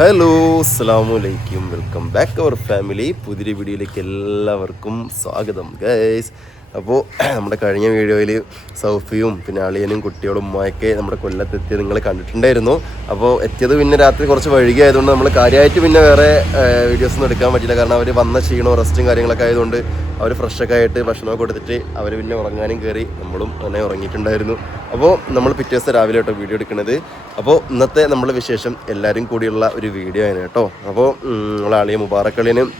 Hello അസ്സലാമലൈക്കും, welcome back അവർ family. പുതിയൊരു വീഡിയോയിലേക്ക് എല്ലാവർക്കും സ്വാഗതം ഗൈസ്. അപ്പോൾ നമ്മുടെ കഴിഞ്ഞ വീഡിയോയിൽ സൗഫിയും പിന്നെ അളിയനും കുട്ടികളും ഉമ്മയൊക്കെ നമ്മുടെ കൊല്ലത്തെത്തിയത് നിങ്ങൾ കണ്ടിട്ടുണ്ടായിരുന്നു. അപ്പോൾ എത്തിയത് പിന്നെ രാത്രി കുറച്ച് വൈകിയായതുകൊണ്ട് നമ്മൾ കാര്യമായിട്ട് പിന്നെ വേറെ വീഡിയോസൊന്നും എടുക്കാൻ പറ്റില്ല. കാരണം അവർ വന്ന ക്ഷീണവും റെസ്റ്റും കാര്യങ്ങളൊക്കെ ആയതുകൊണ്ട് അവർ ഫ്രഷൊക്കെ ആയിട്ട് ഭക്ഷണമൊക്കെ കൊടുത്തിട്ട് അവർ പിന്നെ ഉറങ്ങാനും കയറി, നമ്മളും അങ്ങനെ ഉറങ്ങിയിട്ടുണ്ടായിരുന്നു. അപ്പോൾ നമ്മൾ പിറ്റേ ദിവസം രാവിലെ കേട്ടോ വീഡിയോ എടുക്കുന്നത്. അപ്പോൾ ഇന്നത്തെ നമ്മൾ വിശേഷം എല്ലാവരും കൂടിയുള്ള ഒരു വീഡിയോ ആണ് കേട്ടോ. അപ്പോൾ നമ്മളെ അളിയ മുബാറക് അളിയനും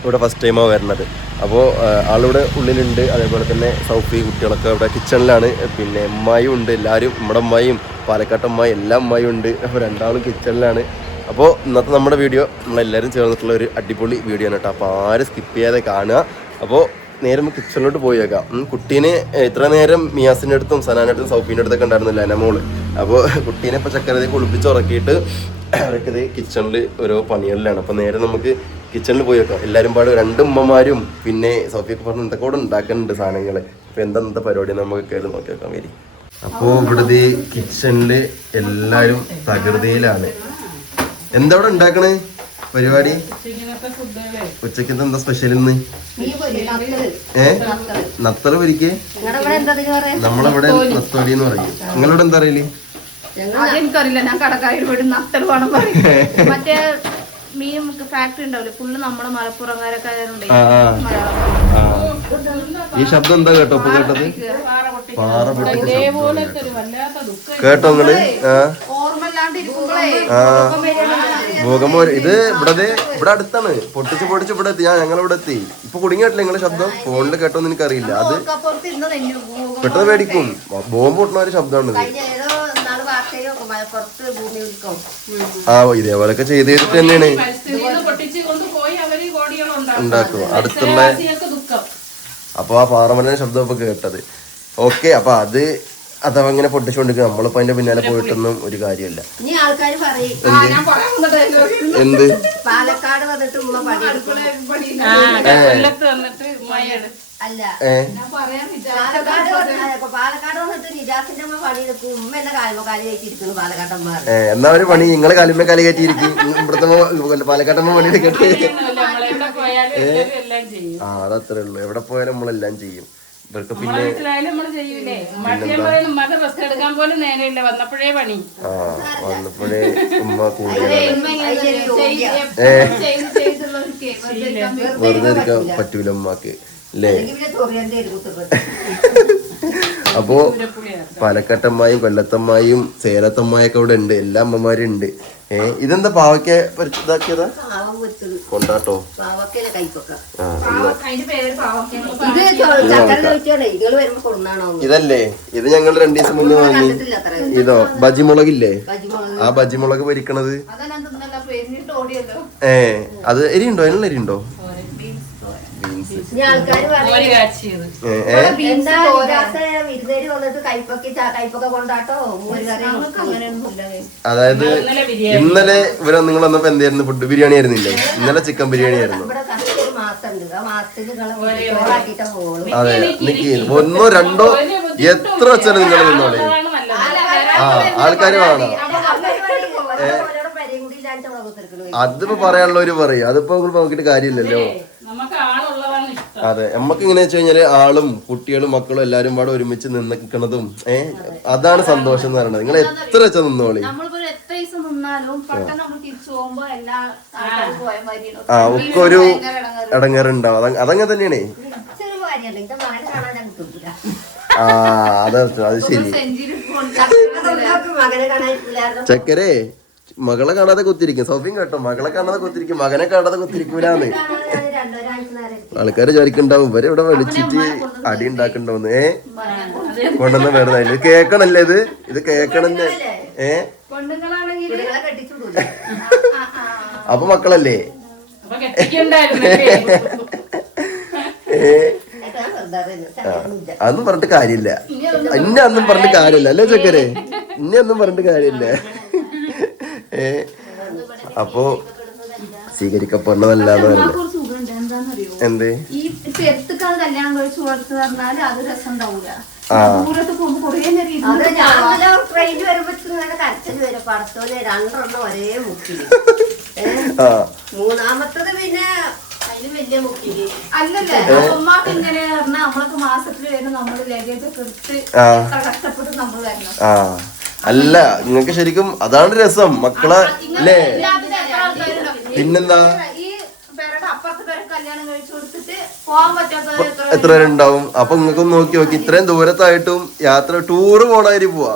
ഇവിടെ ഫസ്റ്റ് ടൈമാണ് വരുന്നത്. അപ്പോൾ ആളിവിടെ ഉള്ളിലുണ്ട്. അതേപോലെ തന്നെ സൗഫി കുട്ടികളൊക്കെ ഇവിടെ കിച്ചണിലാണ്. പിന്നെ ഉമ്മായും ഉണ്ട്, എല്ലാവരും നമ്മുടെ ഉമ്മായും പാലക്കാട്ട് ഉമ്മായി എല്ലാ ഉമ്മായും ഉണ്ട്. അപ്പോൾ രണ്ടാളും കിച്ചണിലാണ്. അപ്പോൾ ഇന്നത്തെ നമ്മുടെ വീഡിയോ നമ്മളെല്ലാവരും ചേർന്നിട്ടുള്ള ഒരു അടിപൊളി വീഡിയോ ആണ് കേട്ടോ. അപ്പോൾ ആരും സ്കിപ്പ് ചെയ്യാതെ കാണുക. അപ്പോൾ നേരെ നമുക്ക് കിച്ചണിലോട്ട് പോയേക്കാം. കുട്ടീനെ ഇത്ര നേരം മിയാസിൻ്റെ അടുത്തും സനാൻ്റെ അടുത്തും സൗഫീൻ്റെ അടുത്തൊക്കെ ഉണ്ടായിരുന്നില്ല എൻ്റെ മോള്. അപ്പോൾ കുട്ടീനെ ഇപ്പോൾ ചക്കരതേക്ക് കുളിപ്പിച്ച് ഉറക്കിയിട്ട് അവരൊക്കെ ഇത് കിച്ചണിൽ ഓരോ പണികളിലാണ്. അപ്പോൾ നേരെ നമുക്ക് കിച്ചണിൽ പോയി വെക്കാം. എല്ലാവരും പാടും, രണ്ട് ഉമ്മമാരും പിന്നെ സൗഫിയൊക്കെ പറഞ്ഞ് എന്തൊക്കെ കൂടെ ഉണ്ടാക്കുന്നുണ്ട് സാധനങ്ങൾ. അപ്പോൾ എന്താ പരിപാടി നമുക്ക് കയറി നോക്കി വെക്കാം വരി. അപ്പോൾ ഇവിടുത്തെ കിച്ചണിൽ എല്ലാവരും തകൃതിയിലാണ്. എന്താ ഇവിടെ ഉണ്ടാക്കണേ പരിപാടി? ഉച്ചക്കത്തെ എന്താ സ്പെഷ്യൽ ഇന്ന്? നത്തറ് പൊരിക്കേ? നമ്മളിവിടെ നത്തോലി എന്ന് പറയും. നിങ്ങളിവിടെ എന്താ അറിയില്ലേ? എനിക്കറിയില്ല, ഞാൻ കടക്കാരി പോയിട്ട് നത്തറ് വേണം പറയും. മറ്റേ മീൻ ഫാക്ടറി ഉണ്ടാവില്ലേ, ഫുള്ള് നമ്മള് മലപ്പുറംകാരൊക്കെ ഈ ശബ്ദം എന്താ കേട്ടോ ഇപ്പൊ കേട്ടത്? പാറ പൊട്ടിച്ച കേട്ടോ നിങ്ങള്? ഭൂകമ്പം. ഇത് ഇവിടെ അടുത്താണ്. പൊട്ടിച്ച് ഇവിടെ എത്തി. ഞങ്ങളിവിടെ എത്തി. ഇപ്പൊ കുടുങ്ങിയിട്ടില്ല നിങ്ങളെ ശബ്ദം? ഫോണിൽ കേട്ടോന്ന് എനിക്കറിയില്ല. അത് പെട്ടെന്ന് പേടിക്കും. ബോംബ് പൊട്ടുന്ന ഒരു ശബ്ദമാണ് ഇത്. ഇതേപോലൊക്കെ ചെയ്തിട്ട് തന്നെയാണ് ഉണ്ടാക്കുക അടുത്തുള്ള. അപ്പൊ ആ പാറമലയുടെ ശബ്ദം ഇപ്പൊ കേട്ടത്. ഓക്കെ, അപ്പൊ അതവ ഇങ്ങനെ പൊട്ടിച്ചുകൊണ്ടിരിക്കുക. നമ്മളിപ്പോ അതിന്റെ പിന്നാലെ പോയിട്ടൊന്നും ഒരു കാര്യമല്ല. എന്ത് പാലക്കാട് വന്നിട്ട് എന്നാ ഒരു പണി, നിങ്ങള് കാലിമേ കാലി കയറ്റിയിരിക്കും. ഇവിടുത്തെ പാലക്കാട്ടമ്മ പണി കേട്ടി. അതത്രേ ഉള്ളൂ. എവിടെ പോയാലും നമ്മളെല്ലാം ചെയ്യും. ഇവർക്ക് പിന്നെ വന്നപ്പോഴേ ഉമ്മ കൂടുതൽ വെറുതെ ഇരിക്കാൻ പറ്റൂല ഉമ്മാക്ക് അല്ലേ? അപ്പോ പാലക്കാട്ടമ്മായും കൊല്ലത്തമ്മായും സേലത്തമ്മായൊക്കെ ഇവിടെ ഉണ്ട്. എല്ലാ അമ്മമാരും ഉണ്ട്. ഇതെന്താ പാവയ്ക്ക പരിചിതാക്കിയതാ? കൊണ്ടാട്ടോ. ഇതല്ലേ? ഇത് ഞങ്ങൾ 2 ദിവസം മുന്നേ വാങ്ങി. ഇതോ ബജിമുളകില്ലേ? ആ ബജിമുളക് പൊരിക്കണത്. അത് എരിയുണ്ടോ? അതിനുള്ള എരിയുണ്ടോ? അതായത് ഇന്നലെ ഇവരെ നിങ്ങൾ വന്നപ്പോ എന്തായിരുന്നു ഫുഡ്? ബിരിയാണി ആയിരുന്നില്ലേ? ഇന്നലെ ചിക്കൻ ബിരിയാണി ആയിരുന്നു. അതെ, നിക്ക് 1 2 എത്ര വെച്ചാലും നിങ്ങൾ നിന്നോളേ. ആൾക്കാര് വേണം. അതിപ്പോ പറയാനുള്ളവര് പറയും. അതിപ്പോ നോക്കിട്ട് കാര്യമില്ലല്ലോ. അതെ, നമ്മക്ക് ഇങ്ങനെ വെച്ച് കഴിഞ്ഞാല് ആളും കുട്ടികളും മക്കളും എല്ലാരും പാടെ ഒരുമിച്ച് നിൽക്കുന്നതും അതാണ് സന്തോഷം എന്ന് പറയുന്നത്. നിങ്ങൾ എത്ര വെച്ചാൽ നിന്നോളി. ഒക്കെ ഒരു ഇടങ്ങേറുണ്ടാവും. അതങ്ങനെ തന്നെയാണേ. അത് ശരി. ചക്കരേ മകളെ കാണാതെ കുത്തിരിക്കും. സൗഫിയും കേട്ടോ, മകളെ കാണാതെ കുത്തിരിക്കും, മകനെ കാണാതെ കുത്തിരിക്കൂലാന്ന് ആൾക്കാര് വിചാരിക്കണ്ടാവും. ഇവരെ ഇവിടെ വിളിച്ചിട്ട് അടി ഉണ്ടാക്കണ്ടാവുന്ന്. കൊണ്ടുവന്ന വെറുതെ ഇത് കേക്കണല്ലേ? ഇത് കേക്കണല്ലേ? അപ്പൊ മക്കളല്ലേ? അതൊന്നും പറഞ്ഞിട്ട് കാര്യമില്ല. ഇന്നെ ഒന്നും പറഞ്ഞിട്ട് കാര്യമില്ല അല്ലേ ചക്കരെ? ഇന്നെ ഒന്നും പറഞ്ഞിട്ട് കാര്യമില്ല. അപ്പോ സ്വീകരിക്കപ്പെടുന്നതല്ലാന്ന് പറഞ്ഞു. എന്ത് ഈ ചെറുത്തുക്കാൾ കല്യാണം കഴിച്ചു കൊടുത്തു പറഞ്ഞാല് അത് രസം ഉണ്ടാവൂല. ദൂരത്ത് പോകുമ്പോ കൊറേ ട്രെയിൻ വരുമ്പോ കരച്ചിൽ വരും. പടത്തോലെ 2 ഒരേ മുക്കില് മൂന്നാമത്തത് പിന്നെ അതിന് വലിയ മുക്കില് അല്ലല്ലേ ഉമ്മാക്ക് ഇങ്ങനെ പറഞ്ഞാൽ നമ്മൾക്ക് മാസത്തിൽ വരുന്ന നമ്മള് ലഗേജ് ഒക്കെ എടുത്ത് എത്ര കഷ്ടപ്പെട്ട് നമ്മൾ വരണം. അല്ല നിങ്ങക്ക് ശരിക്കും അതാണ് രസം മക്കളെ അല്ലേ? പിന്നെന്താ എത്ര പേരുണ്ടാവും? അപ്പൊ നിങ്ങൾക്കും നോക്കി നോക്കി ഇത്രയും ദൂരത്തായിട്ടും യാത്ര ടൂറ് പോണാരി പോവാ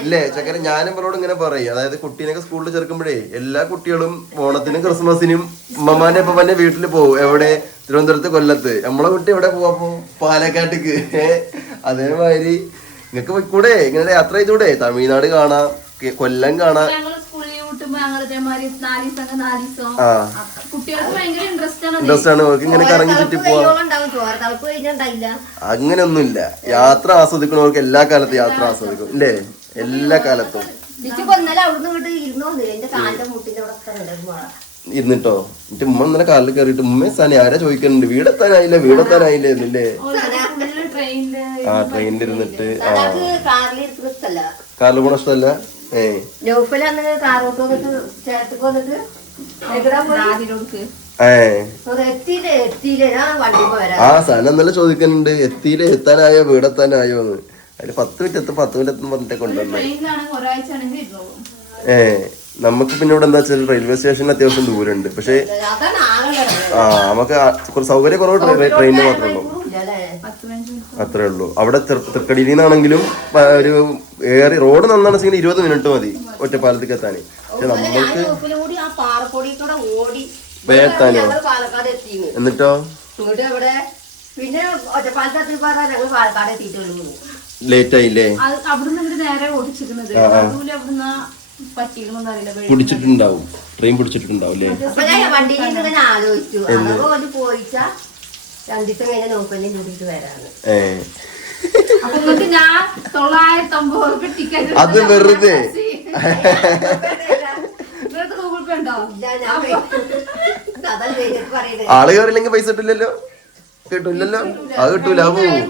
അല്ലേ ചക്കര? ഞാനും ഇവരോട് ഇങ്ങനെ പറയും, അതായത് കുട്ടീനൊക്കെ സ്കൂളിൽ ചേർക്കുമ്പോഴേ എല്ലാ കുട്ടികളും ഓണത്തിനും ക്രിസ്മസിനും ഉമ്മമാന്റെ അപ്പന്റെ വീട്ടിൽ പോകും. എവിടെ? തിരുവനന്തപുരത്ത്, കൊല്ലത്ത്. നമ്മളെ കുട്ടി എവിടെ പോവാ? പാലക്കാട്ടേക്ക്. അതേമാതിരി നിങ്ങക്ക് പോയിക്കൂടെ? ഇങ്ങനെ യാത്ര ചെയ്തൂടെ? തമിഴ്നാട് കാണാം, കൊല്ലം കാണാം. ഇൻട്രസ്റ്റ് ആണ് ഇങ്ങനെ കറങ്ങി ചുറ്റി പോവാ. അങ്ങനെയൊന്നുമില്ല. യാത്ര ആസ്വദിക്കണവർക്ക് എല്ലാ കാലത്തും യാത്ര ആസ്വദിക്കും അല്ലേ? എല്ലാ കാലത്തും ഇരുന്നിട്ടോ? എന്റെ ഉമ്മ ഇന്നലെ കാലിൽ കയറിയിട്ട് ഉമ്മ സ്ഥാനം ആരാ ചോദിക്കുന്നുണ്ട്, വീടെത്താനായില്ലേ വീടെത്താനായില്ലേ എന്നല്ലേ? ട്രെയിനിൽ ഇരുന്നിട്ട് കാറിൽ പോണ ഇഷ്ടമല്ല. സാധനം ഇന്നലെ ചോദിക്കുന്നുണ്ട്, എത്തിയില്ലേ, എത്താനായോ വീടെത്താനായോ എന്ന്. അതില് 10 മിനിറ്റ് 10 മിനിറ്റ് പറഞ്ഞിട്ട് കൊണ്ടുവന്നു. നമുക്ക് പിന്നെ ഇവിടെ എന്താ വെച്ചാൽ റെയിൽവേ സ്റ്റേഷൻ അത്യാവശ്യം ദൂരമുണ്ട്. പക്ഷെ നമുക്ക് കുറച്ച് സൗകര്യ കുറവ് ട്രെയിനിൽ മാത്രമേ ഉള്ളൂ. അത്രേ ഉള്ളൂ. അവിടെ തൃക്കടിയിൽ നിന്നാണെങ്കിലും ഒരു ഏറി റോഡ് നന്നാണെങ്കിലും 20 മിനിറ്റ് മതി ഒറ്റപ്പാലത്തേക്ക് എത്താൻ. പക്ഷെ നമ്മൾക്ക് വേഗത്താനോ? എന്നിട്ടോ ലേറ്റ് ആയില്ലേ? പിടിച്ചിട്ടുണ്ടാവും, ട്രെയിൻ പിടിച്ചിട്ടുണ്ടാവും അല്ലേ? അത് വെറുതെ ആള് കയറില്ലെങ്കിൽ പൈസ കിട്ടില്ലല്ലോ. കിട്ടൂലല്ലോ, അത് കിട്ടൂല. അത് പോവും.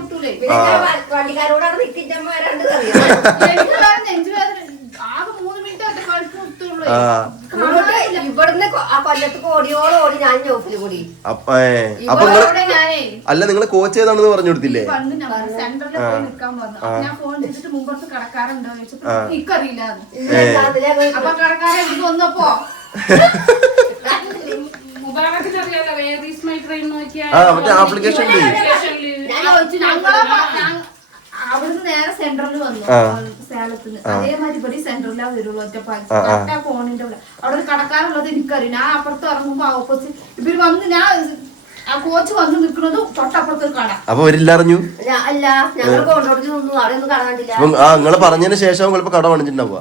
അല്ല നിങ്ങള് കോച്ച് ഏതാണെന്ന് പറഞ്ഞു കൊടുത്തില്ലേ? ആപ്ലിക്കേഷൻ അവിടുന്ന് നേരെ സെന്ററിൽ വന്നു സേലത്തിന്. അതേമാതിരി ഇവിടെ സെന്ററിലാ വരുള്ളൂ. ഒറ്റപ്പാലത്ത് ഫോണിന്റെ അവിടെ ഒരു കടക്കാരുള്ളത് എനിക്കറിയാം. ഞാൻ അപ്പുറത്ത് ഇറങ്ങുമ്പോ ഓപ്പോസിറ്റ് ഇവര് വന്ന് ഞാൻ ആ കോച്ച് വന്ന് നിൽക്കുന്നത് തൊട്ടപ്പുറത്ത് കട. അപ്പൊ അവരില്ലറിഞ്ഞു? അല്ല, ഞങ്ങൾ കൊണ്ടോട്ട് നിന്നു, അവിടെ ഒന്നും കാണാണ്ടില്ല. നിങ്ങള് പറഞ്ഞതിന് ശേഷം ചിലപ്പോ കട പണിച്ചിട്ടുണ്ടാവുക.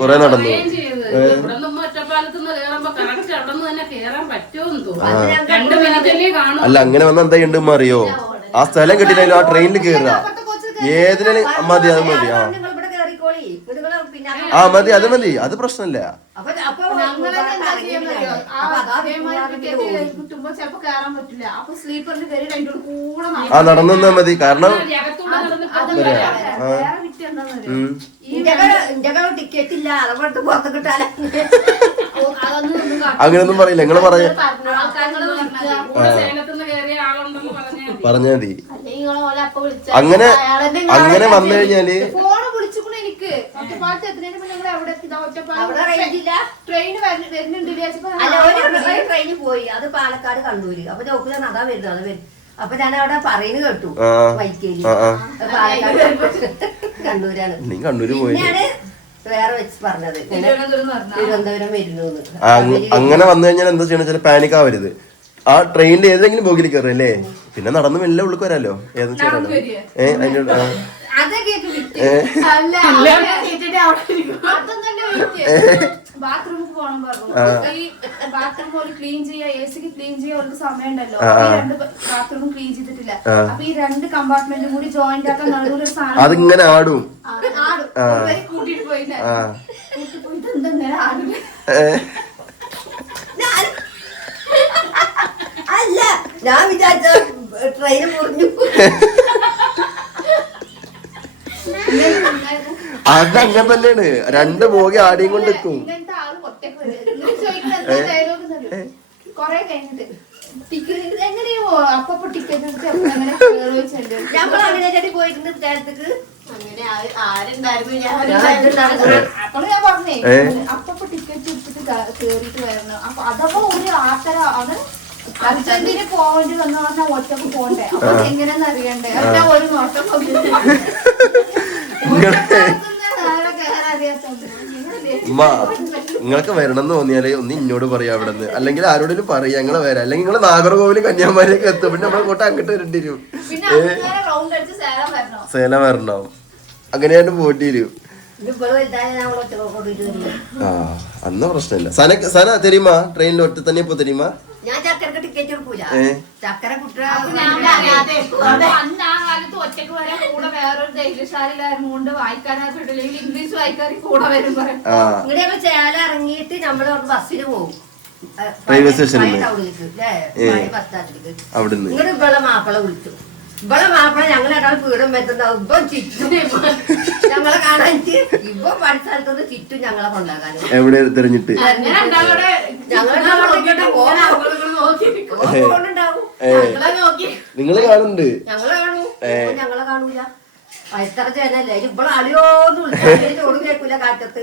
കൊറേ നടന്നു. അല്ല അങ്ങനെ വന്ന എന്താ ഉണ്ട് അറിയോ? ആ സ്ഥലം കിട്ടിയില്ലോ, ആ ട്രെയിനിൽ കേറുക. ഏതിനും മതി, അത് മതി. മതി, അത് മതി, അത് പ്രശ്നമില്ല. നടന്നു തന്നാ മതി. കാരണം അങ്ങനൊന്നും പറയില്ല. നിങ്ങള് പറഞ്ഞാ മതി. അങ്ങനെ അങ്ങനെ വന്നു കഴിഞ്ഞാല് ട്രെയിനിൽ പോയി. അത് പാലക്കാട് കണ്ണൂര്. അപ്പൊ നോക്കുന്ന അതാ വരുന്നത്, അത് വരും. അപ്പൊ ഞാൻ അവിടെ പറയുന്നത് കേട്ടു, വൈക്കേലി പാലക്കാട് കണ്ണൂരാണ്. പിന്നെയാണ് വേറെ വെച്ച് പറഞ്ഞത് തിരുവനന്തപുരം വരുന്നു. അങ്ങനെ വന്നു കഴിഞ്ഞാൽ എന്താ ചെയ്യണം വെച്ചാൽ പാനിക് ആവരുത്. ആ ട്രെയിനിൽ ഏതെങ്കിലും ബോഗിൽ കയറല്ലേ, പിന്നെ നടന്ന് മെല്ലെ ഉള്ളിൽ വരാലോ. ബാത്റൂമിൽ പോകണം പറഞ്ഞു. ഈ ബാത്റൂം പോലെ ക്ലീൻ ചെയ്യാ, എസിക്ക് ക്ലീൻ ചെയ്യാൻ ഒരു സമയം ഉണ്ടല്ലോ. രണ്ട് ബാത്റൂം ക്ലീൻ ചെയ്തിട്ടില്ല. അപ്പൊ ഈ 2 കമ്പാർട്ട്മെന്റും കൂടി ജോയിന്റ് ആക്കാൻ നടുവിൽ ഒരു സാധനം അതിങ്ങനെ ആടും. കൂട്ടിട്ട് പോയില്ലേ, കൂട്ടി പോയിട്ട് എന്തെങ്ങനെ ആടും. അല്ല, ഞാൻ വിചാരിച്ച ട്രെയിന് മുറിഞ്ഞു. അതങ്ങനെ തന്നെയാണ്, രണ്ട് ബോഗി ആടിയും കൊണ്ട് നിൽക്കും. ഇങ്ങനത്തെ ആള് ഒറ്റക്ക് വരും. കൊറേ കഴിഞ്ഞിട്ട് എങ്ങനെയോ അപ്പൊ ടിക്കറ്റ് എടുത്ത് അങ്ങനെ ഞങ്ങൾ അങ്ങനെ പോയിരുന്നു സ്ഥലത്തേക്ക്. അപ്പൊ ഞാൻ പറഞ്ഞേ അപ്പൊ ടിക്കറ്റ് എടുത്തിട്ട് കേറിയിട്ട് വരണം. അപ്പൊ അതപ്പോ ഒരു ആത്തര അത് അർജന്റീന പോവേണ്ടി വന്ന പറഞ്ഞാൽ ഒറ്റക്ക് പോണ്ടേ. അപ്പൊ എങ്ങനെയാന്ന് അറിയണ്ടേ. അല്ല ഒരു നോട്ടം നിങ്ങൾക്ക് വരണം എന്ന് തോന്നിയാല് ഒന്ന് ഇന്നോട് പറയാം അവിടെ നിന്ന്, അല്ലെങ്കിൽ ആരോടും പറയാ ഞങ്ങള് വരാം, അല്ലെങ്കിൽ നിങ്ങള് നാഗർകോവിലും കന്യാകുമാരിയൊക്കെ എത്തും, പിന്നെ നമ്മളെ കൂട്ടം അങ്ങോട്ട് വരേണ്ടി വരും. സേലം വരണോ, അങ്ങനെയാണ്ട് പോയിട്ട് വരും. അന്ന പ്രശ്നമില്ല. സന തരുമാ ട്രെയിനിൽ ഒറ്റ തന്നെ ഇപ്പൊ തരുമാ? ഞാൻ ചക്കരക്ക് ടിക്കറ്റ് കൊടുക്കൂല. ചക്കര കാലത്ത് ഒറ്റക്ക് വരാൻ കൂടെ വേറൊരു ധൈര്യശാലിലായിരുന്നുകൊണ്ട് വായിക്കാനായിട്ട് ഇംഗ്ലീഷ് വായിക്കാറ് കൂടെ വരും പറയാം. ഇവിടെയൊക്കെ ചേല ഇറങ്ങിയിട്ട് നമ്മള് ബസ്സിന് പോകും റെയിൽവേ സ്റ്റേഷനിൽ ബസ് സ്റ്റാൻഡിലേക്ക്. അവിടുന്ന് ഇങ്ങോട്ട് ഇവിടെ മാപ്പിള വിളിച്ചു. ഇവിടെ മാപ്പിള ഞങ്ങളെക്കാൾ പീഠം വെച്ചുണ്ടാവും. ഇപ്പം ചുറ്റും ഞങ്ങളെ കാണാനിട്ട് ഇപ്പൊ പഠിച്ച സ്ഥലത്തൊന്ന് ചുറ്റും ഞങ്ങളെ കൊണ്ടാകാനും എവിടെ തെരഞ്ഞിട്ട് നിങ്ങള് കാണുന്നുണ്ട്. ഞങ്ങളെ കാണൂല. എത്ര ചേനല്ലേ ഇവിടെ അളിയോന്ന് വിളിച്ചോട് കേൾക്കൂല കാറ്റത്ത്.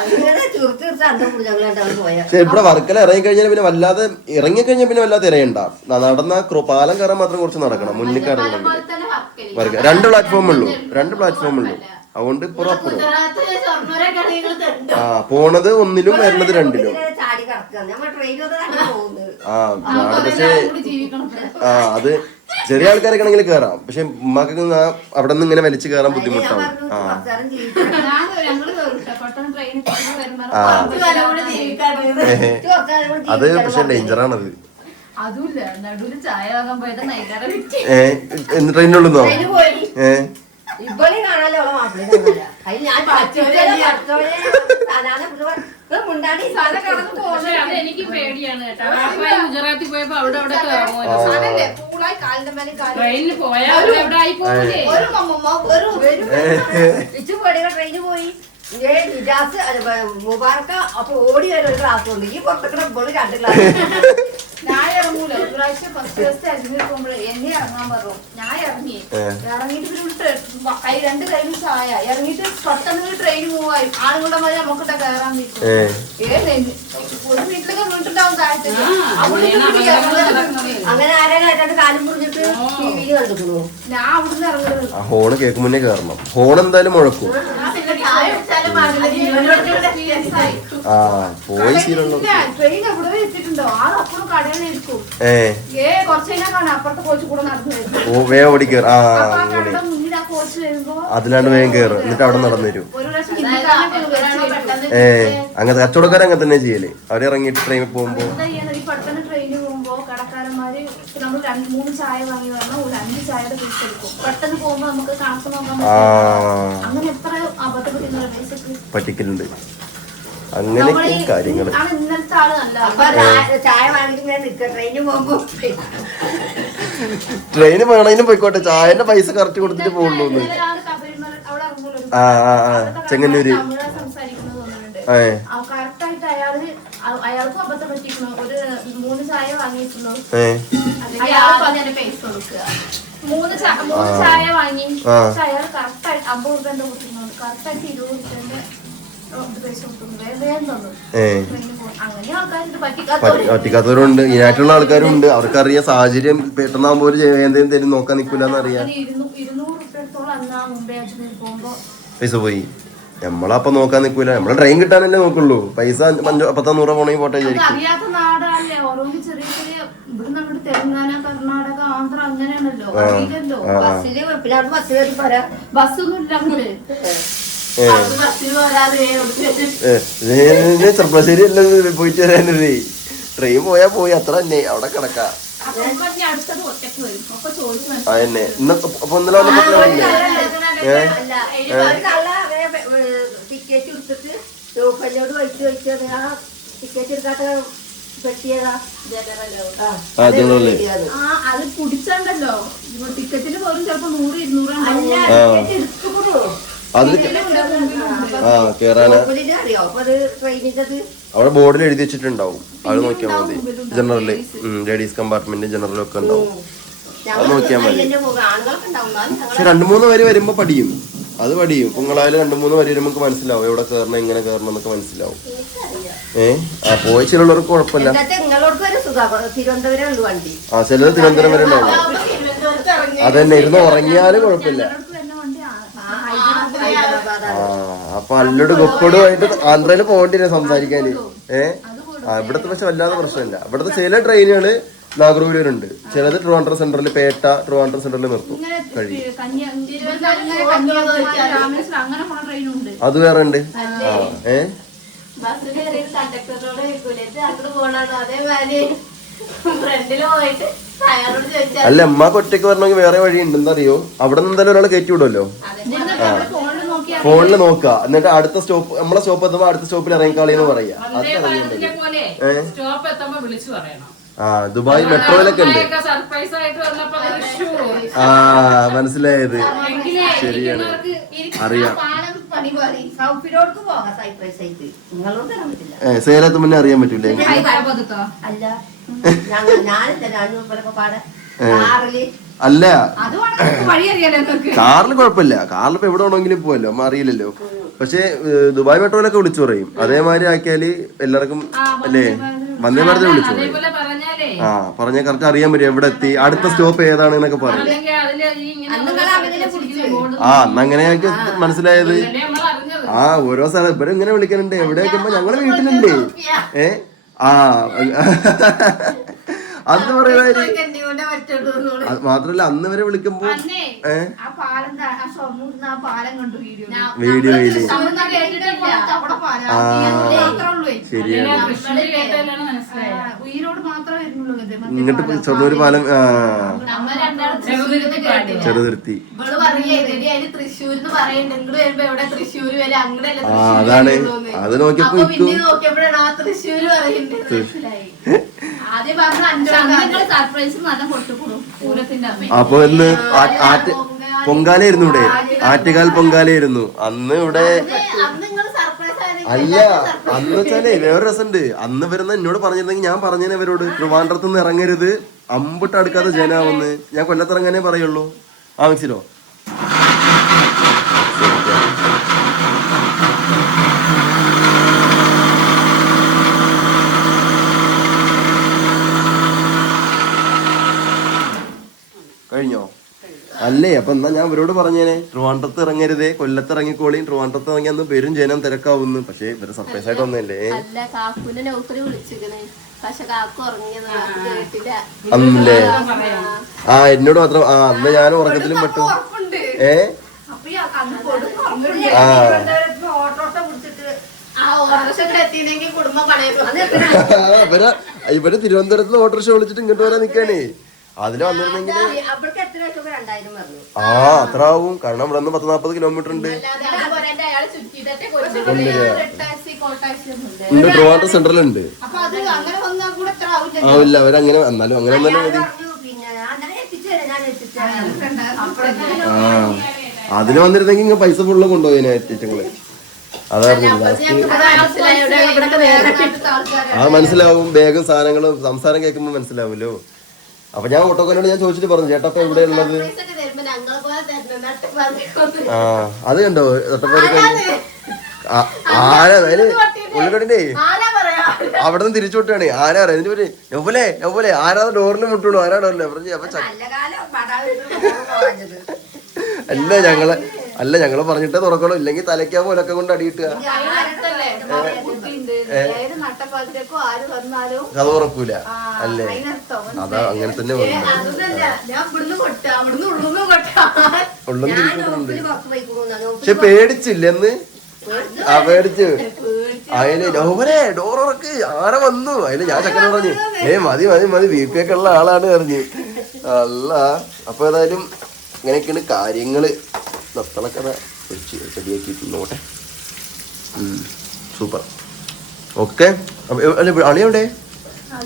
അങ്ങനെ തീർച്ച അന്തം ഞങ്ങൾ പോയാ. ഇവിടെ വർക്കല ഇറങ്ങിക്കഴിഞ്ഞാൽ പിന്നെ വല്ലാതെ ഇറങ്ങിക്കഴിഞ്ഞാൽ പിന്നെ വല്ലാതെ ഇറയണ്ട. നടന്ന പാലം കയറാൻ മാത്രം കുറച്ച് നടക്കണം. മുന്നിൽ കയറുന്നുണ്ട്. രണ്ട് പ്ലാറ്റ്ഫോം ഉള്ളൂ, അതുകൊണ്ട് പുറപ്പുറം പോണത് ഒന്നിലും വരുന്നത് രണ്ടിലും. പക്ഷേ അത് ചെറിയ ആൾക്കാരൊക്കെ ആണെങ്കിൽ കയറാം. പക്ഷെ ഉമ്മാക്ക് അവിടെ നിന്ന് ഇങ്ങനെ വലിച്ചു കയറാൻ ബുദ്ധിമുട്ടാണ്. അത് പക്ഷെ ഡേഞ്ചറാണത്. ട്രെയിനുള്ളൂന്നോ? ഇവളി കാണാലോ അതിൽ ഞാൻ എനിക്ക് പേടിയാണ് കേട്ടോ. ഗുജറാത്തിൽ പോയപ്പോ അവിടെ ട്രെയിനിൽ പോയാൽ ട്രെയിന് പോയി നിജാസ് മുബാറക്ക അപ്പൊ ഓടി വരും ഒരു ക്ലാസ് കൊണ്ട്. ഈ പുറത്തേക്ക് ഇപ്പോൾ 2 ക്ലാസ്. ഞാൻ ഇറങ്ങൂല. ഒരു പ്രാവശ്യം ഫസ്റ്റ് ഫസ്റ്റ് അജ്മീർ പോകുമ്പോഴേ എന്നെ ഇറങ്ങാൻ പറഞ്ഞു. ഞാൻ ഇറങ്ങിയിട്ട് പിന്നെ 2 കൈ ചായ ഇറങ്ങിയിട്ട് പെട്ടെന്ന് ട്രെയിൻ മൂവായി. ആളുകളുടെ മതി നമുക്കിട്ട കയറാൻ പറ്റും. ഒരു വീട്ടിലൊക്കെ വീട്ടുണ്ടാവും കാലത്ത്. അങ്ങനെ ആരായിട്ട് കാലം മുറിഞ്ഞിട്ട് ടിവിയിൽ കണ്ടിട്ടുള്ളൂ. ഞാൻ അവിടുന്ന് ഇറങ്ങുന്നത്. ഹോണ് കേൾക്കും മുന്നേ കയറണം. ഹോൺ എന്തായാലും മുഴക്കും. പോയി ട്രെയിൻ എവിടെ എത്തിയിട്ടുണ്ടോ ആളപ്പുറം കടയിലിരിക്കും. കുറച്ച് കഴിഞ്ഞാൽ കാണാം അപ്പുറത്തെ കോച്ച് കൂടെ നടന്നു വരും. വേഗം ഓടി കയറും. മുന്നിൽ ആ കോച്ച് വരുമ്പോ അതിലാണ്ട് വേഗം കയറും. എന്നിട്ട് അവിടെ നടന്നു വരും. അങ്ങനത്തെ കച്ചവടക്കാർ അങ്ങനെ തന്നെ ചെയ്യല്. അവരിറങ്ങിയിട്ട് ട്രെയിനിൽ പോകുമ്പോ പെട്ടെന്ന് ട്രെയിനിൽ പോകുമ്പോ കടക്കാരന്മാര് നമ്മൾ 2-3 ചായ വാങ്ങി പറഞ്ഞാൽ 5 ചായയുടെ പൈസ എടുക്കും. പെട്ടെന്ന് പോകുമ്പോ നമുക്ക് കണക്ക് നോക്കാൻ പറ്റും. അങ്ങനെ എത്ര അബദ്ധപ്പെട്ടില്ല പൈസക്ക് പറ്റിക്കലുണ്ട്. അങ്ങനെയൊക്കെ കാര്യങ്ങള്. ഇന്നലത്തെ ആള് നല്ല ചായ വാങ്ങിട്ട് ട്രെയിനിൽ പോകുമ്പോ ട്രെയിന് വേണേലും പോയിക്കോട്ടെ, ചായന്റെ പൈസ കറക്റ്റ് കൊടുത്തിട്ട് പോകുള്ളൂ. ചെങ്ങന്നൂര് കറക്റ്റായിട്ട് അയാൾക്കും അബദ്ധം പറ്റിക്കുന്നു. ഒരു 3 ചായ വാങ്ങിയിട്ടുള്ളൂ. പൈസ കൊടുക്കുക. 3 ചായ വാങ്ങി. പക്ഷെ അയാൾ കറക്റ്റായിട്ട് 50 രൂപ എന്താ കൊടുക്കുന്നത്. കറക്റ്റായിട്ട് 20 രൂപന്റെ പൈസ കൊടുക്കുന്നു. വേഗം തന്നു. അങ്ങനെ ആൾക്കാരുണ്ട് പറ്റിക്കാത്തവരുണ്ട്. ഇതിനായിട്ടുള്ള ആൾക്കാരും ഉണ്ട്. അവർക്കറിയാം സാഹചര്യം പെട്ടെന്നാകുമ്പോ എന്തെങ്കിലും നോക്കാൻ നിൽക്കില്ലെന്ന് അറിയാം. 200 രൂപ എടുത്തോളം അന്നാ മുമ്പേ അജ്മീർ പോകുമ്പോ പൈസ പോയി. നമ്മളപ്പൊ നോക്കാൻ നിൽക്കൂല. നമ്മളെ ട്രെയിൻ കിട്ടാനല്ലേ നോക്കുള്ളൂ. പൈസ 50-100 പോണെങ്കിൽ പോട്ടെ വിചാരിക്കും. അറിയാത്ത നാടല്ലേ ഓരോന്ന്. ചെറിയ ചെറിയ ഇവിടെ നമ്മുടെ തെലങ്കാന, കർണാടക, ആന്ധ്ര അങ്ങനെയാണല്ലോ. അറിയില്ലല്ലോ. ബസ്സൊന്നും ഇല്ല അങ്ങോട്ട്. ചെറുപ്പശ്ശേരി അല്ല പോയിട്ട് വരാനേ. ട്രെയിൻ പോയാ പോയി, അത്ര തന്നെ. അവിടെ കിടക്കാം. അതന്നെ അപ്പൊ ഇന്നലെ ടിക്കറ്റ് എടുത്തിട്ട് ോട് വഹിച്ച് ടിക്കറ്റ് എടുക്കാത്ത പെട്ടിയതാ ആ ജനറല് അത് കുടിച്ചണ്ടല്ലോ ടിക്കറ്റിന് പോലും ചിലപ്പോ 100-200 അതില് കേറാനാ അറിയോ അപ്പൊ അത് ട്രെയിനിന്റെ അവിടെ ബോർഡിൽ എഴുതി വെച്ചിട്ടുണ്ടാവും അത് നോക്കിയാൽ മതി ജനറല് ലേഡീസ് കമ്പാർട്ട്മെന്റ് ജനറലും ഒക്കെ ഉണ്ടാവും അത് നോക്കിയാൽ മതി പക്ഷെ 2-3 വരി വരുമ്പോ പഠിയും അത് പഠിയും പൊങ്കളായാലും 2-3 വരി വരുമ്പോ മനസ്സിലാവും എവിടെ കയറണം എങ്ങനെ കയറണം എന്നൊക്കെ മനസ്സിലാവും പോയി ചിലർക്ക് കുഴപ്പമില്ല തിരുവനന്തപുരം ഉള്ളു വണ്ടി ആ ചിലത് തിരുവനന്തപുരം വരെ ഉണ്ടാവും അതന്നെ ഇരുന്ന് ഉറങ്ങിയാലും കുഴപ്പമില്ല അപ്പൊ അല്ലട് കൊപ്പടുമായിട്ട് ആന്ധ്രയില് പോകേണ്ടി വരും സംസാരിക്കാന് ഇവിടത്തെ പക്ഷെ വല്ലാതെ പ്രശ്നമില്ല ഇവിടുത്തെ ചില ട്രെയിനുകള് നാഗർകോവിലുണ്ട് ചിലത് ട്രിവാൻഡ്രം സെന്ററിൽ പേട്ട ട്രിവാൻഡ്രം സെന്ററിൽ നിർത്തും കഴിയും അത് വേറെ ഉണ്ട് അല്ല അമ്മക്ക് ഒറ്റയ്ക്ക് വരണമെങ്കിൽ വേറെ വഴി ഉണ്ടെന്ന് അറിയോ അവിടെ നിന്ന് എന്തായാലും ഒരാൾ കയറ്റി വിടുമല്ലോ ഫോണില് നോക്കുക എന്നിട്ട് അടുത്ത സ്റ്റോപ്പ് നമ്മളെ സ്റ്റോപ്പ് എത്തുമ്പോ അടുത്ത സ്റ്റോപ്പിൽ ഇറങ്ങിക്കാളിന്ന് പറയാ ദുബായ് മെട്രോയിലൊക്കെ ഉണ്ട് മനസ്സിലായത് ശരിയാണ് അറിയാം സേലത്ത് മുന്നേ അറിയാൻ പറ്റൂലേ അല്ല കാറിൽ കുഴപ്പമില്ല കാറിൽ ഇപ്പൊ എവിടെ വേണമെങ്കിലും പോവല്ലോ അമ്മ അറിയില്ലല്ലോ പക്ഷെ ദുബായ് മെട്രോയിലൊക്കെ വിളിച്ചു പറയും അതേമാതിരി ആക്കിയാല് എല്ലാവർക്കും അല്ലേ വന്ദേ ഭാരതിൽ വിളിച്ചു പറയും പറഞ്ഞാൽ കറക്റ്റ് അറിയാൻ പറ്റും എവിടെ എത്തി അടുത്ത സ്റ്റോപ്പ് ഏതാണ് എന്നൊക്കെ പറയും അന്നങ്ങനെ ആക്കി മനസ്സിലായത് ഓരോ സ്ഥലം ഇവരെ ഇങ്ങനെ വിളിക്കാനുണ്ട് എവിടെ വെക്കുമ്പോ ഞങ്ങള് വീട്ടിലുണ്ട് അന്ന് പറയുന്നത് മാത്രല്ല അന്ന് വരെ വിളിക്കുമ്പോ വീഡിയോയില് ഇങ്ങോട്ട് ഷൊർണൂര് പാലം ചെറുതിരുത്തി അതാണ് അത് നോക്കിയപ്പോ അപ്പൊ ഇന്ന് പൊങ്കാലായിരുന്നു ഇവിടെ ആറ്റുകാൽ പൊങ്കാലായിരുന്നു അന്ന് ഇവിടെ അല്ല അന്ന് വെച്ചാലേ വേറെ രസമുണ്ട് അന്ന് വരുന്ന എന്നോട് പറഞ്ഞിരുന്നെങ്കിൽ ഞാൻ പറഞ്ഞേനെ ഇവരോട് ട്രിവാൻഡ്രത്ത് നിന്ന് ഇറങ്ങരുത് അമ്പിട്ട് അടുക്കാതെ ജനാവെന്ന് ഞാൻ കൊല്ലത്തിറങ്ങാനേ പറയുള്ളൂ മിക്സിലോ കഴിഞ്ഞോ അല്ലേ അപ്പൊ എന്നാ ഞാൻ ഇവരോട് പറഞ്ഞേനെ ട്രിവാൻഡ്രത്ത് ഇറങ്ങരുതേ കൊല്ലത്ത് ഇറങ്ങിക്കോളിയും ട്രിവാൻഡ്രത്ത് ഇറങ്ങി അന്ന് പേരും ജനം തിരക്കാവുന്നു പക്ഷെ ഇവര് സർപ്രൈസ് ആയിട്ട് ഒന്നല്ലേ അന്നല്ലേ എന്നോട് മാത്രം അന്ന് ഞാൻ ഉറക്കത്തിലും പെട്ടു ഇവര് തിരുവനന്തപുരത്ത് ഓട്ടോറിക്ഷ വിളിച്ചിട്ട് ഇങ്ങോട്ട് വരാൻ നിക്കാനേ അതില് വന്നിരുന്നെങ്കിൽ അത്ര ആവും കാരണം ഇവിടെ നിന്ന് 10-40 കിലോമീറ്റർ ഉണ്ട് ട്രിവാൻഡ്രം സെന്ററിലുണ്ട് ആവില്ല അവരങ്ങനെ എന്നാലും അങ്ങനെ തന്നെ മതി അതിന് വന്നിരുന്നെങ്കിൽ ഇങ്ങനെ പൈസ ഫുള്ള് കൊണ്ടുപോയി ഏറ്റങ്ങള് അത് മനസ്സിലാവും ബാഗും സാധനങ്ങളും സംസാരം കേൾക്കുമ്പോ മനസ്സിലാവുമല്ലോ അപ്പൊ ഞാൻ ഓട്ടോക്കാരോട് ഞാൻ ചോദിച്ചിട്ട് പറഞ്ഞു ചേട്ടാ ഇപ്പൊ എവിടെ ഉള്ളത് അത് കണ്ടോ ആന ഉള്ളിലോട്ടേ അവിടെ നിന്ന് തിരിച്ചു വിട്ടാണ് ആരാ പറയാ എന്നിട്ട് പറയും നൗഫലെ ആരാ ഡോറിന് മുട്ടുള്ളൂ ആരാ ഡോറില് പറഞ്ഞു അല്ല ഞങ്ങള് പറഞ്ഞിട്ടേ തുറക്കണോ ഇല്ലെങ്കിൽ തലയ്ക്കാ പോലൊക്കെ കൊണ്ട് അടിയിട്ടുക അത് ഉറക്കൂല അല്ലേ അതാ അങ്ങനെ തന്നെ പക്ഷെ പേടിച്ചില്ലെന്ന് പേടിച്ചു അതിന് നൗഫലെ ഡോർ ഉറക്ക് ആരെ വന്നു അതിന് ഞാൻ ചക്കന പറഞ്ഞു മതി ബി പി ഒക്കെ ഉള്ള ആളാണ് പറഞ്ഞു അല്ല അപ്പൊ ഏതായാലും ഇങ്ങനെയൊക്കെയാണ് കാര്യങ്ങള് നത്തളൊക്കെ റെഡിയാക്കിയിട്ടുണ്ടോട്ടെ സൂപ്പർ ഓക്കെ അളിയെവിടെ ആ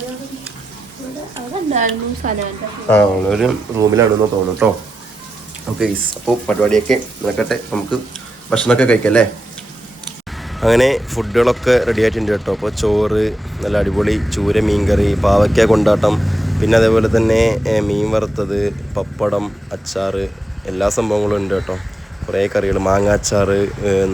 ഒരു റൂമിലാണെന്ന് തോന്നുന്നു കേട്ടോ. ഓക്കെ അപ്പോൾ പരിപാടിയൊക്കെ നടക്കട്ടെ, നമുക്ക് ഭക്ഷണമൊക്കെ കഴിക്കല്ലേ. അങ്ങനെ ഫുഡുകളൊക്കെ റെഡി ആയിട്ടുണ്ട് കേട്ടോ. അപ്പോൾ ചോറ് നല്ല അടിപൊളി ചൂര മീൻകറി, പാവയ്ക്ക കൊണ്ടാട്ടം, പിന്നെ അതേപോലെ തന്നെ മീൻ വറുത്തത്, പപ്പടം, അച്ചാറ്, എല്ലാ സംഭവങ്ങളും ഉണ്ട് കേട്ടോ. കുറേ കറികൾ, മാങ്ങാച്ചാറ്,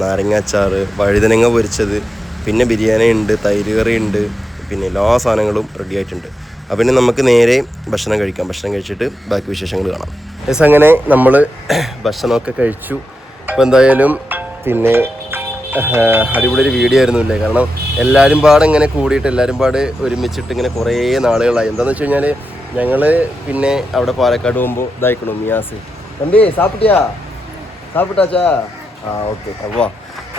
നാരങ്ങാച്ചാറ്, വഴുതനങ്ങ പൊരിച്ചത്, പിന്നെ ബിരിയാണി ഉണ്ട്, തൈര് കറി ഉണ്ട്, പിന്നെ എല്ലാ സാധനങ്ങളും റെഡി ആയിട്ടുണ്ട്. അപ്പം പിന്നെ നമുക്ക് നേരെ ഭക്ഷണം കഴിക്കാം. ഭക്ഷണം കഴിച്ചിട്ട് ബാക്കി വിശേഷങ്ങൾ കാണാം. അങ്ങനെ നമ്മൾ ഭക്ഷണമൊക്കെ കഴിച്ചു. അപ്പോൾ എന്തായാലും പിന്നെ അടിപൊളി ഒരു വീഡിയോ ആയിരുന്നു ഇല്ലേ. കാരണം എല്ലാവരും പാടെ ഇങ്ങനെ കൂടിയിട്ട് എല്ലാവരും പാട് ഒരുമിച്ചിട്ട് ഇങ്ങനെ കുറേ നാളുകളായി. എന്താണെന്ന് വെച്ച് കഴിഞ്ഞാൽ ഞങ്ങൾ പിന്നെ അവിടെ പാലക്കാട് പോകുമ്പോൾ ഇതായിക്കണു മിയാസ് തമ്പി സാപ്പിട്ടാച്ചാ ഓക്കെ.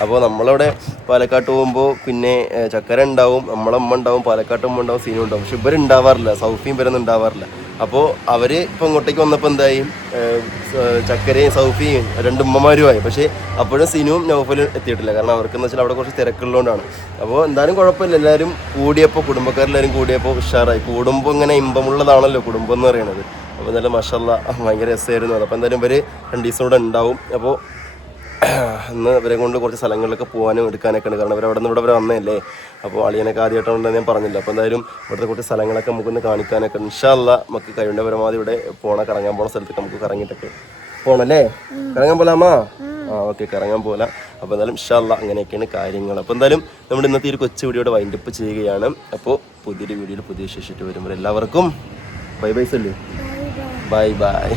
അപ്പോൾ നമ്മളവിടെ പാലക്കാട്ട് പോകുമ്പോൾ പിന്നെ ചക്കര ഉണ്ടാവും, നമ്മളമ്മ ഉണ്ടാവും, പാലക്കാട്ടമ്മ ഉണ്ടാവും, സീനും ഉണ്ടാവും. പക്ഷെ ഇവരുണ്ടാവാറില്ല, സൗഫിയും ഇവരൊന്നും ഉണ്ടാവാറില്ല. അപ്പോൾ അവർ ഇപ്പോൾ ഇങ്ങോട്ടേക്ക് വന്നപ്പോൾ എന്തായി, ചക്കരയും സൗഫിയും രണ്ട് ഉമ്മമാരുമായി. പക്ഷേ അപ്പോഴും സിനുവും നൗഫലും എത്തിയിട്ടില്ല. കാരണം അവർക്കെന്ന് വെച്ചാൽ അവിടെ കുറച്ച് തിരക്കുള്ളതുകൊണ്ടാണ്. അപ്പോൾ എന്തായാലും കുഴപ്പമില്ല, എല്ലാവരും കൂടിയപ്പോൾ കുടുംബക്കാരെല്ലാവരും കൂടിയപ്പോൾ ഉഷാറായി. കൂടുമ്പോൾ ഇങ്ങനെ ഇമ്പമുള്ളതാണല്ലോ കുടുംബം എന്ന് പറയുന്നത്. അപ്പോൾ എന്തായാലും മാഷാല്ലാ ഭയങ്കര രസമായിരുന്നു അത്. അപ്പോൾ എന്തായാലും ഇവർ 2 ദിവസം കൂടെ ഉണ്ടാവും. അപ്പോൾ ഇന്ന് ഇവരെ കൊണ്ട് കുറച്ച് സ്ഥലങ്ങളിലൊക്കെ പോകാനും എടുക്കാനൊക്കെ ഉണ്ട്. കാരണം ഇവിടെ വരെ വന്നതല്ലേ. അപ്പോൾ അളിയനൊക്കെ ആദ്യമായിട്ടുണ്ടെന്ന് ഞാൻ പറഞ്ഞില്ല. അപ്പോൾ എന്തായാലും ഇവിടുത്തെ കുറച്ച് സ്ഥലങ്ങളൊക്കെ നമുക്കൊന്ന് കാണിക്കാനൊക്കെ ഇൻഷാല്ലാ നമുക്ക് കഴിവിൻ്റെ പരമാവധി ഇവിടെ കറങ്ങാൻ പോകുന്ന സ്ഥലത്തൊക്കെ നമുക്ക് കറങ്ങിയിട്ടൊക്കെ പോകണല്ലേ. കറങ്ങാൻ പോലാമാ? ഓക്കെ, കറങ്ങാൻ പോലാം. അപ്പോൾ എന്തായാലും ഇൻഷാല്ലാ അങ്ങനെയൊക്കെയാണ് കാര്യങ്ങൾ. അപ്പോൾ എന്തായാലും നമ്മുടെ ഇന്നത്തെ ഒരു കൊച്ചു വീഡിയോയുടെ വൈൻഡപ്പ് ചെയ്യുകയാണ്. അപ്പോൾ പുതിയൊരു വീഡിയോയിൽ പുതിയ വിശേഷിച്ചിട്ട് വരുമ്പോൾ എല്ലാവർക്കും bye bye Sallu. Bye by.